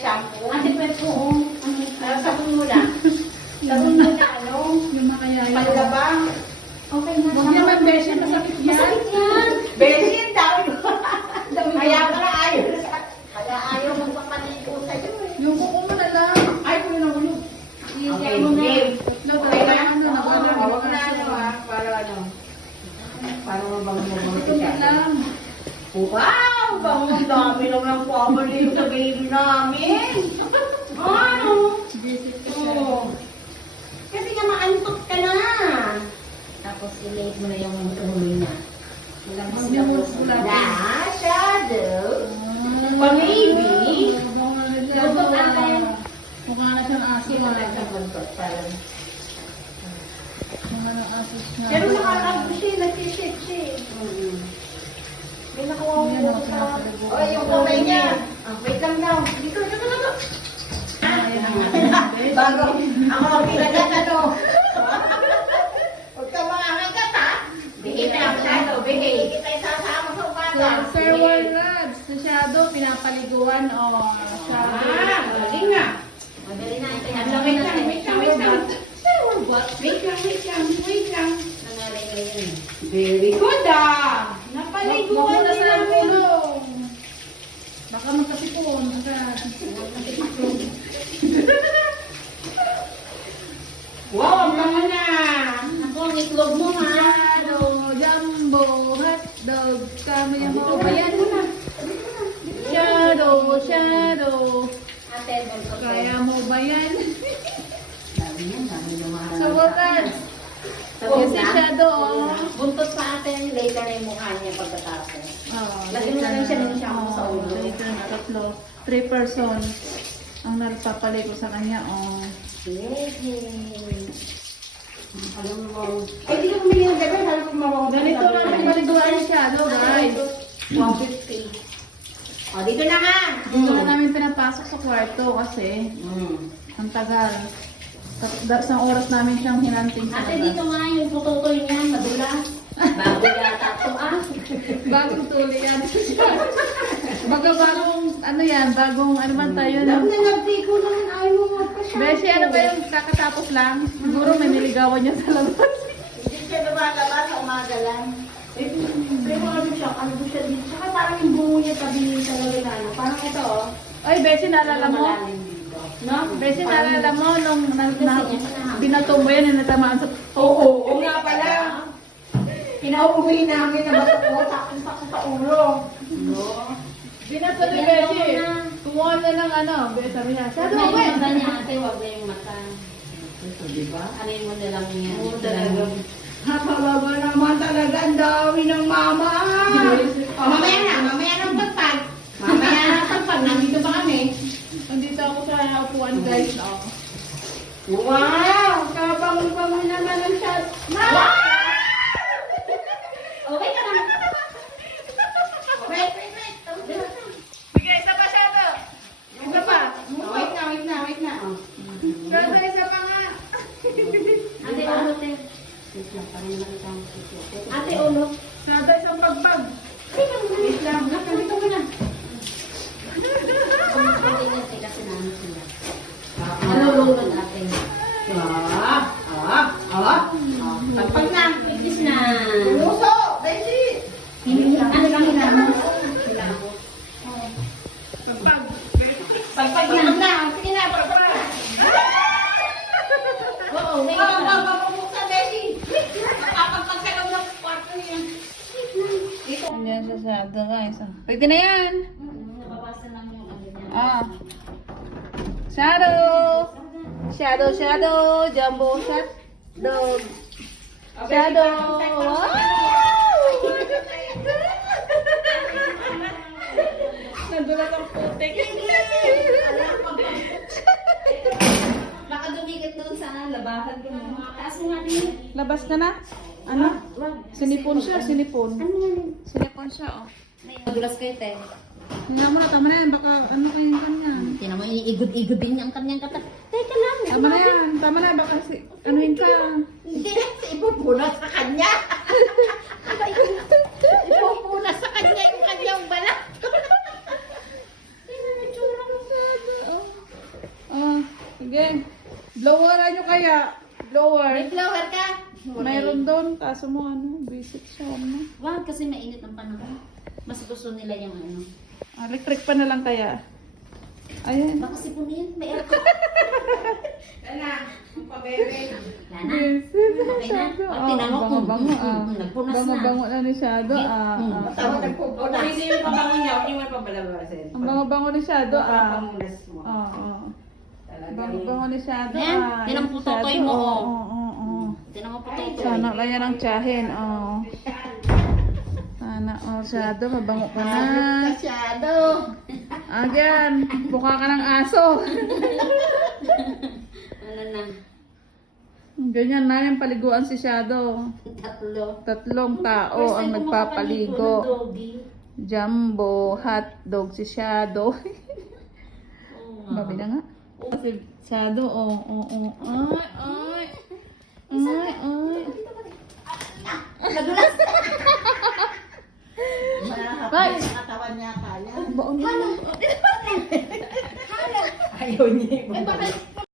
Shampoo. Ate, pwede po. Sabon muna. Sabon muna, ano? Yung makayaya. Panlabang. Okay na. Huwag naman, Beshi. Masakit yan. Masakit yan. Beshi, ang dami ko. Kaya pala ayaw. Kaya ayaw magpapaligo sa'yo eh. Yung kuko mo na lang. Ay, kuya na ulo. Okay, mo na. game. Okay Okay na? na? Huwag na ano ah. Para ano. Para mabango Ito na lang. Wow! Bango, ang dami lang ng family sa baby namin. Ano? Oo. Kasi nga maantok ka na. Tapos i-late mo na yung ulo niya. Shadow. Pa-baby. Buntot ata yan. Mukha na siyang aso. Wala sa buntot. Parang. Mukha ng aso siya. Pero nakakago siya, nag-shake siya. May nakuha ko sa... O, yung kamay niya. Wait lang daw. Dito. Bago ako ang pinagat, ano? Huwag ka makakagat, ha? Bigay na ang shadow, bigay. Hindi kita isasama sa umaga. Sir Warlads, sa shadow, pinapaliguan. O, shadow. Magaling nga. Magaling na. Wait lang. Sir Warlads, wait lang. Nangalay na yun. Very good, ah. Napaliguan din namin. Baka magkasipon. Wow, ang bango na. Ako, ang itlog mo, ha? Shadow, jumbo, hotdog. Kami yung mga bayan. Shadow. Ate, buntot ko. Kaya mo ba yan? Dami naman. Sa wakas. Yung si Shadow, oh. Buntot pa ate, later na yung mukha niya pagkatapos. Lagyan mo na lang siya ng shampoo sa ulo. Later na tatlo. 3 person ang nagpapaligo sa kanya, oh. Alam mo, ay, di ka bumili ng gabi, halos kumawang. Ganito lang ang paliguan ni Shadow, guys. 150. O, dito na nga. Dito na namin pinapasok sa kwarto kasi ang tagal. Isang oras namin siyang hinanting sa Ate, labas. dito nga yung pututoy niya, madulas. Bago yata ito, ah. Bagong tuli yan. Baga bagong, ano yan, bagong, ano man tayo na. Nalabdi ko naman, ayaw mo magpa-shampoo. Beshi, ano ba yung kakatapos lang? Siguro may niligawan niya sa labas. Hindi siya lumalabas sa umaga lang. Pero ano siya, kalbo siya dito. Saka parang yung bungo niya tabi sa lalano. Parang ito, oh. Ay, Beshi, naalala mo? Malalim dito. No? Beshi, naalala mo nung binato mo yan, yung natamaan sa... Oo nga pala. Pinauwi namin na bato ko, takot sa ulo. No? Binato ni Beshi. Kumuha na ng ano, Beshi, sabi niya, Shadow, May wait! mata niya ate, wag na yung mata. Ito, di ba? Ano yung mo na lang yan? Oo, talaga. Napababa naman talaga. Ang dami ng mama. Mamaya ng pagpag. Nandito pa kami. Nandito ako sa upuan, guys. Oh. Wow! Kabang-bango naman ang shot. Wow! Okay ka lang. Wait. Sige, isa pa, Shadow! Isa pa! Wait na. Oh. Shadow, isa pa nga! Ate, ulo, te. Wait lang, parang nakita mo sa ito. Ate, ulo. Shadow, isang pagpag! Wait lang. Nandito mo na. Kasi namin sila. Nalulunod natin. Pagpag na. Pagpag na. Luso! Beshi! Ano lang hinamo? Pagpag! Pagpag na. Sige na, para. Oo, wait lang. Pagpag Beshi. Nakapagpag ka lang ng kwarto niya. Ayan sa Shadow, guys. Pwede na yan! Nabawasan lang yung ano niya. Ah. Shadow! Shadow! Jumbo shot dog! Shadow! Wow! Nadulat ang putik. Baka dumikit doon sa labahan ko. Taas mo nga din. Labas ka na? Ano? Sinipon siya, sinipon. Ano yan? Sinipon siya, oh. Madulas kayo, te. Hindi mo na, tama na yan. Baka ano kayong kanyan. Tinan mo, iigod-igodin niya ang kanyang katak. Teka lang. Tama na, baka anuhin ka. Hindi, ipupunas sa kanya. Ipupunas sa kanya yung kanyang balat. Sige. Bloweran nyo kaya. Blower. May flower ka? Mayroon doon. Kaso mo ano, basic siya. Ano. Wag kasi mainit ang panahon. Mas gusto nila yung ano. Electric pa na lang kaya. Ayan. Baka sipunin, may aircon. Ano? Ang pabebe. Yan na. Basic. Okay na. Masyado. Pag tinanong ko, Bango-bango. nagpunas na. Bango-bango na ni Shadow. Tawag nagpupunas. Hindi yung pabango niya, hindi mo papalabasin. Ang bango-bango ni Shadow. Papamunas mo. Oo. Talagang- Bango-bango ni Shadow. Ayan, yan ang putotoy mo, oh. Oo. Tinan mo po ito. Sana kaya ng tiyahin. Oo. Sana, Shadow, mabango ka na. Masyado. Again, mukha ka ng aso. Ano na? Ganyan na yung paliguan si Shadow. Tatlo. 3 tao First ang time ko nagpapaligo. makapaligo ng doggy. Jumbo, hotdog si Shadow. Oo nga. Babi na nga. Si Shadow, Ay. Nadulas. Ay. Ang katawan niya kaya. Baon na. Ayaw niya. Eh, bakit